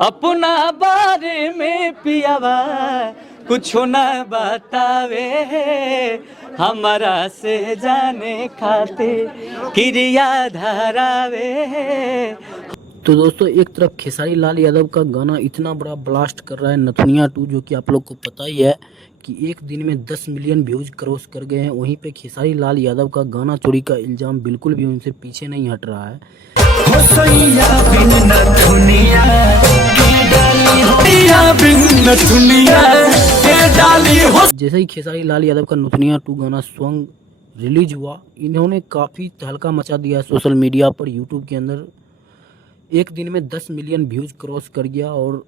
अपना बारे में पियावा कुछ न बतावे, हमारा से जाने खाते क्रिया धरावे। तो दोस्तों एक तरफ खेसारी लाल यादव का गाना इतना बड़ा ब्लास्ट कर रहा है नथुनिया 2, जो कि आप लोग को पता ही है कि एक दिन में 10 मिलियन व्यूज क्रॉस कर गए हैं। वहीं पे खेसारी लाल यादव का गाना चोरी का इल्जाम बिल्कुल भी उनसे पीछे नहीं हट रहा है। जैसे ही खेसारी लाल यादव का नथुनिया 2 गाना सॉन्ग रिलीज हुआ, इन्होंने काफ़ी तहलका मचा दिया सोशल मीडिया पर, यूट्यूब के अंदर। एक दिन में 10 मिलियन व्यूज़ क्रॉस कर गया और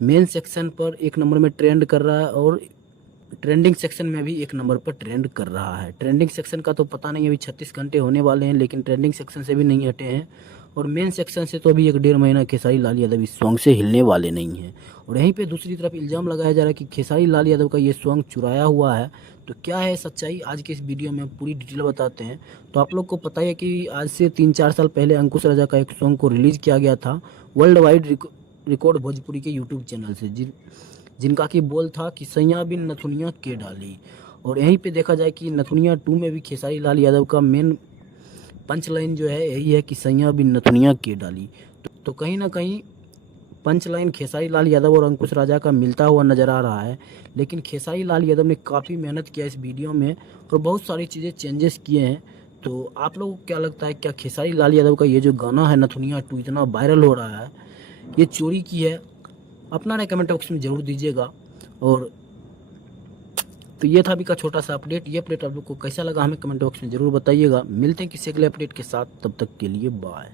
मेन सेक्शन पर एक नंबर में ट्रेंड कर रहा है और ट्रेंडिंग सेक्शन में भी एक नंबर पर ट्रेंड कर रहा है। ट्रेंडिंग सेक्शन का तो पता नहीं, अभी 36 घंटे होने वाले हैं, लेकिन ट्रेंडिंग सेक्शन से भी नहीं हटे हैं और मेन सेक्शन से तो अभी 1-1.5 महीना खेसारी लाल यादव इस सॉन्ग से हिलने वाले नहीं हैं। और यहीं पे दूसरी तरफ इल्ज़ाम लगाया जा रहा है कि खेसारी लाल यादव का ये सॉन्ग चुराया हुआ है। तो क्या है सच्चाई, आज के इस वीडियो में पूरी डिटेल बताते हैं। तो आप लोग को पता है कि आज से 3-4 साल पहले अंकुश राजा का एक सॉन्ग को रिलीज़ किया गया था वर्ल्ड वाइड रिकॉर्ड भोजपुरी के यूट्यूब चैनल से, जिनका कि बोल था कि सैया बिन नथुनिया के डाली। और यहीं पे देखा जाए कि नथुनिया 2 में भी खेसारी लाल यादव का मेन पंच लाइन जो है यही है कि सैया बिन नथुनिया के डाली। तो कहीं ना कहीं पंच लाइन खेसारी लाल यादव और अंकुश राजा का मिलता हुआ नज़र आ रहा है। लेकिन खेसारी लाल यादव ने काफ़ी मेहनत किया इस वीडियो में और बहुत सारी चीज़ें चेंजेस किए हैं। तो आप लोगों को क्या लगता है, क्या खेसारी लाल यादव का ये जो गाना है नथुनिया 2 इतना वायरल हो रहा है, ये चोरी की है? अपना राय कमेंट बॉक्स में ज़रूर दीजिएगा। और तो ये था अभी का छोटा सा अपडेट। ये अपडेट आप लोग को कैसा लगा हमें कमेंट बॉक्स में ज़रूर बताइएगा। मिलते हैं किसी अगले अपडेट के साथ, तब तक के लिए बाय।